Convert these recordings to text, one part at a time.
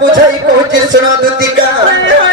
बुझाई पहुंचे सुना दुतिका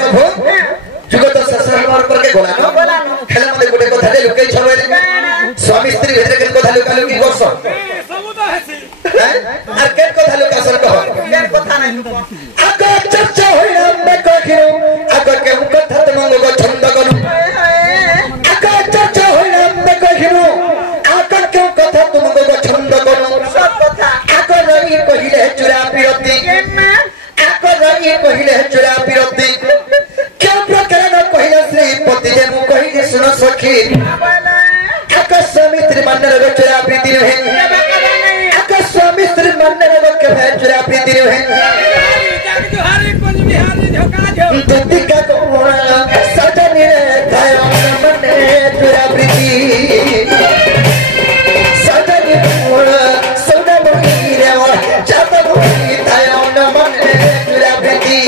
प्रभु जुगत ससुर मार करके गोलानो हेले मते गुटे कथा जे लुकै छबेले स्वामी स्त्री भितर के कथा लुका लुकी करछ सब तो हेसी आ के कथा लुका सर कह के कथा नै लुको आको चर्चा होइना मैं कहिनु आको के कथा तुम गो छंद करू आको चर्चा होइना मैं कहिनु आको के कथा तुम गो छंद करू सब कथा आको रही कहिले चुरा पिरती आको रही कहिले चुरा पिरती क्या प्रकार न कहिले श्रीपति जे मु कहिले सुन सखी आको स्वामी स्त्री मंडल रो चुरा प्रीति है आको स्वामी स्त्री मंडल रो के चुरा प्रीति है हरि पंज बिहारी झोका झो दुतिका को सजनी रे थायो मने चुरा प्रीति सजनी मोर सोना मोही रे चाप मोही थायो मने चुरा प्रीति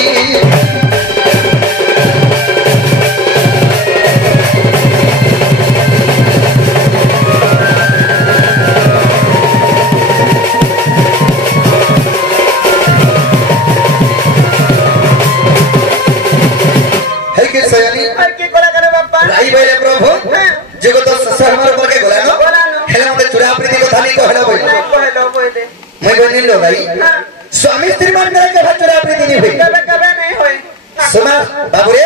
राई बेले प्रभु जगत ससहमर करके गोलानो हेले मते चुरा प्रीति कथा नहीं कहला बोले मैं बोलनी लो भाई स्वामी स्त्री मंडल के चुरा प्रीति नहीं हुई कबे नहीं होई सुना बाबू रे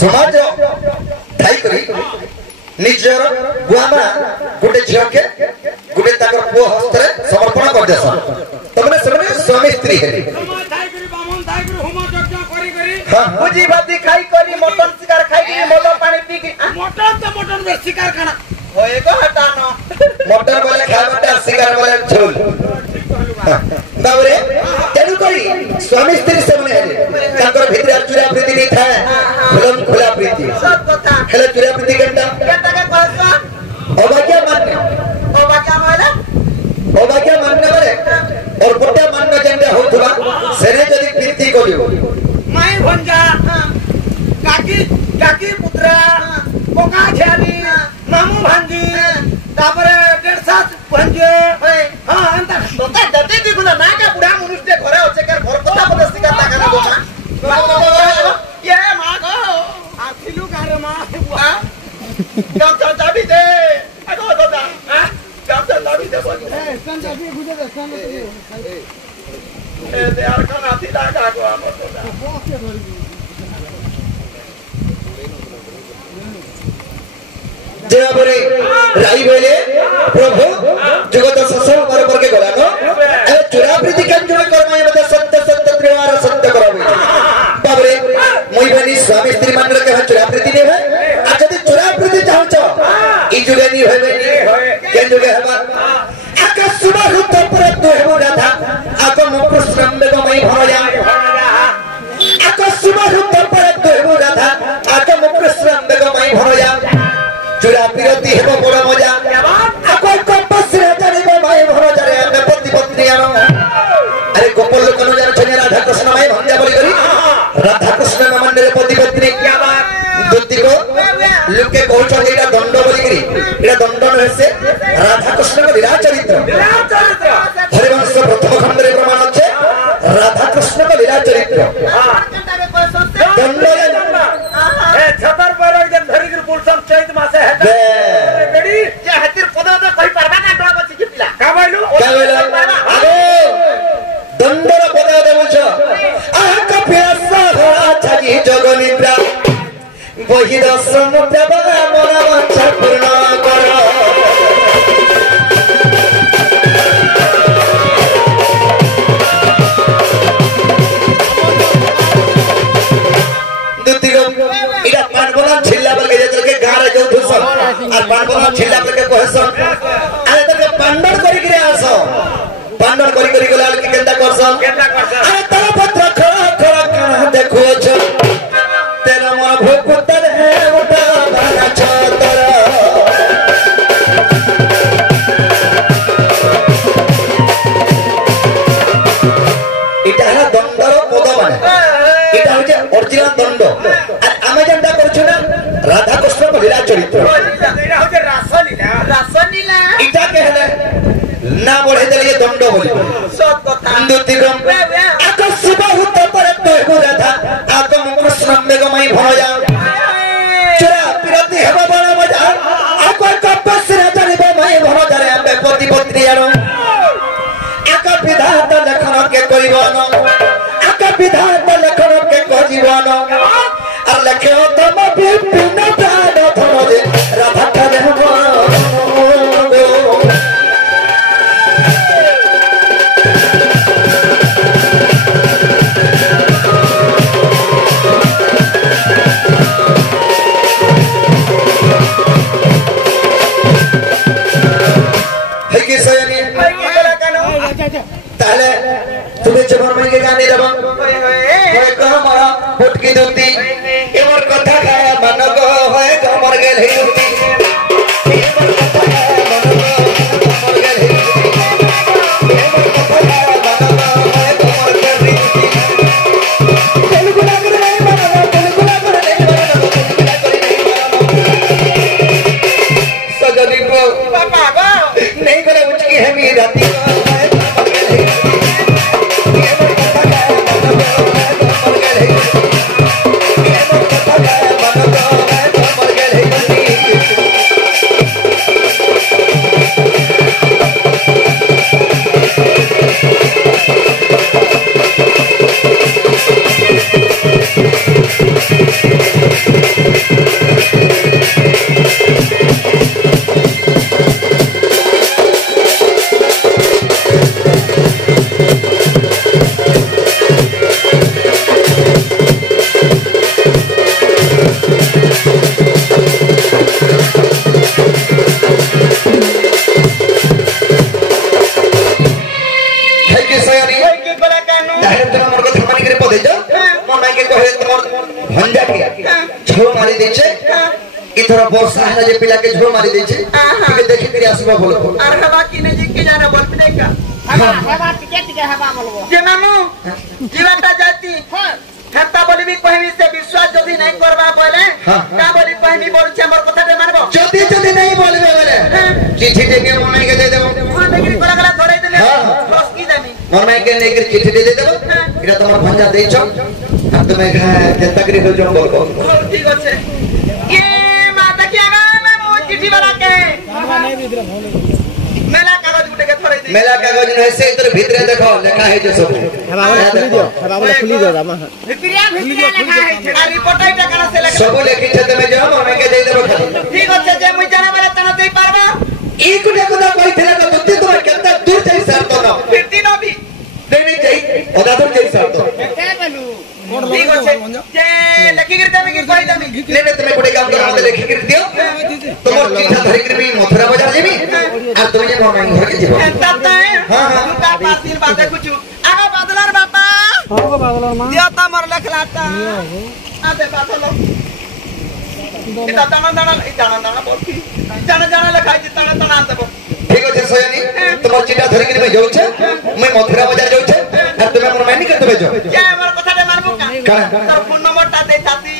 समाज ठाई करी निजर गुआमा गुटे झियो के गुटे ताकर पुओ हस्तरे समर्पण कर देस तमने सबने स्वामी स्त्री है बुझी बाती खाई करी मटन शिकार खाई करी मलो पानी पी के मटन तो मटन में शिकार खाना होए को हटानो मटन बोले खाबाटा शिकार बोले झोल बाबरे तेनु करी स्वामी स्त्री से मने ताकर भीतर चुरा प्रीति नहीं था खुलम खुला प्रीति सब कथा हेले चुरा प्रीति केनता के कहसो अबाक्या मानने माने अबाक्या मानने बोले और गोटे मानने जेंडा होतबा सेने जदी प्रीति करियो माई भंजा काकी पुत्रा कोका छाली मामू भांजी तापरे डेढ़सात भंजे हां अंता तोता दते दी गुना ना का बुढ़ा मनुष्य घरे होचे कर घर कथा पद शिकार ताका बोमा ये मां गो आथिलु गारे मां बुआ डॉक्टर चाबी दे आगो दोदा हां डॉक्टर चाबी दे बोल ए सन चाबी गुजे दे सन ए दे आर का नाती लागा गो हमर दोदा जेबरे राई बेले प्रभु जगत ससुर मार करके गोलानो अरे चुरा प्रीति केम जोड़ कर्म मते सत्य सत्य त्रिवार सत्य करबे बाबरे मोई बनी स्वामी स्त्री मंडल के चुरा प्रीति ने है आ जदी चुरा प्रीति चाहछ ई जुगे नी होबे के जुगे हबा आका सुबह रुत पर तो हेबो राधा आका मुकुर श्रम में मई भरया आका सुबह रुत पर तो हेबो राधा आका मुकुर श्रम में मई भरया चुरा पिरती हेबो बड़ मजा आको कंपस रे जानिबो भाई भरो जारे हम पति पत्नी आरो अरे गोपाल लोक न जान छने राधा कृष्ण भाई भंजा बोली करी राधा कृष्ण न मंदिर पति पत्नी क्या बात दुति को लोके कहछ एटा दंड बोली करी एटा दंड न से राधा कृष्ण का लीला चरित्र हरिवंश प्रथम खंड रे प्रमाण अछि राधा कृष्ण का लीला चरित्र दंड ए छतर पर एकदम धरी के पुलसम चैत मासे है बेडी जे हतिर पद में कहि परबा ना डर बची पिला का बोलू आगो दंडर पद दे बोलछ आह का प्यासा घोड़ा छजी जगनिद्रा वही दसम प्रभा मोरा वांछा पूर्ण कर इरा पानबोला छिल्ला पर के जल के गारे जो धुसन और पानबोला छिल्ला पर के कहसन अरे तके पांडर करी के आसो पांडर करी गलाल के केंदा करसन अरे तोरा पत्र खरा खरा कहां देखो छ तेरा मन भूपुतर है उठा भागा छतर इटा है दंडर पद माने इटा होचे ओरिजिनल दंड आमे जेंडा करछु ना राधा कृष्ण को लीला चरित्र एटा होचे रासलीला इटा के हले ना बढ़े देले दंड बोली सब कथा दुतिगम आकाश सुबह होता पर तो राधा लखे तम विपिन प्राण धरे राधा करे ताले तुम्हें जबर में के गाने दबा होय कमरा फुटकी दुती एवर कथा खाया मन को होय कमर गेल हे दुती एवर कथा खाया मन को कमर गेल हे दुती एवर कथा खाया मन को होय कमर गेल हे दुती तेलुगु लाग रे मन तेलुगु लाग रे सजनी को पापा गो नहीं करे उचकी है मेरी राती इथरा वर्षा है जे पिला के झो मारी देछे ठीक देखि करी आसीबा बोलो आर हवा की ने जी के जाना बोल देगा हवा टिके हवा बोलबो जे मामू जीवनटा जाती हत्ता बोली भी कहमी से विश्वास जदी नहीं करबा बोले का बोली कहमी बोल छे हमर कथा दे मानबो जदी नहीं बोलबे बोले चिट्ठी दे के मनाई के दे देबो हां देखि गला गला धरै देले बस की जानी मनाई के नहीं कर चिट्ठी दे देबो इरा तमर भंजा देछो अब तुम्हें जनता करी हो जो बोल ठीक আছে ये माता की आगा मैं मो चिट्ठी वाला के मेला कागज उठे के थोड़े दी मेला कागज न ऐसे इधर भीतर देखो लिखा है जो सब हवा खुली दो रामा भितरिया लिखा है आ रिपोर्ट आइटा कना से लगे सब लिखि छते में जाओ मैं के दे देबो खाली ठीक আছে जे मुई जाना बेला तना देई पारबो ई कुने कुना कोई थिला तो दुत्ती तो केतना दूर जाई सर तो ना फिरती न भी नहीं जाई ओदा तो जाई सर तो के बोलू ठीक আছে যে লেখি গিরতে আমি কি কই দামি ने तुम्हें कोटे काम करा दे लिखि कर दियो तुमर चिट्ठा धरि कर भी मथुरा बाजार जेबी आ तुम जे मोर मांग घर के जीवो तब हां का पास दिन बात कुछ आगा बादलार बापा हां बादलार मां दिया त मोर लखलाता आ दे बादलो इता दाना बोलती जाना लखाई जी ताना देबो ठीक है सयानी तुमर चिट्ठा धरि कर मैं जाऊ छे मैं मथुरा बाजार जाऊ छे आ तुम मोर मानी कर देबे जो क्या मोर कथा दे मारबो का तर फोन नंबर ता दे ताती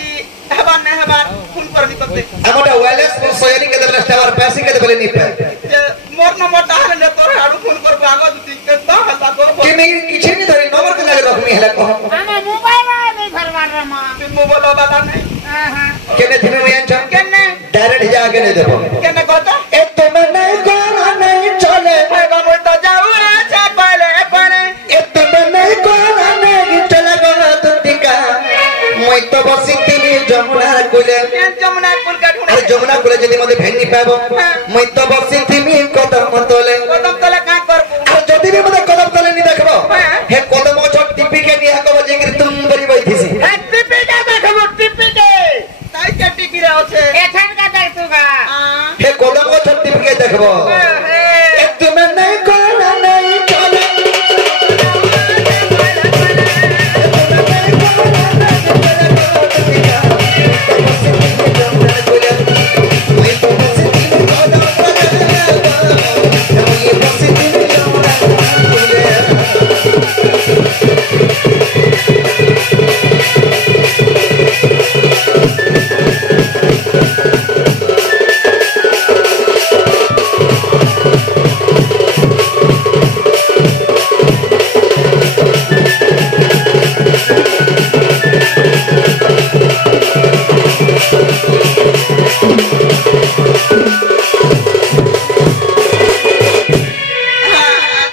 हबार ने हबार फोन कर दी करते हमटा वायरलेस सयानी के दरला टावर पैसे के देबे नहीं पे मोर नंबर ता हले तोर हाडू फोन कर आगो दुती के तो हता को कि मैं किछे नहीं धरि नंबर के लगे रखमी हला को आमा मोबाइल नहीं भरवार रमा तुम मोबाइल बाता नहीं हां केने थमे मैं छ केने डायरेक्ट जाके नहीं देबो केने कहता ए तुम नहीं कोना नहीं चले भाई मैं तो जाऊ छा पहले ए तुम नहीं कोना नहीं चले गोना तुतिका मैं तो बसितिनी जमुना कुले जमुना कुल का ढूंढ अरे जमुना कुले जदी मते भेन नहीं पाबो मैं तो बसितिनी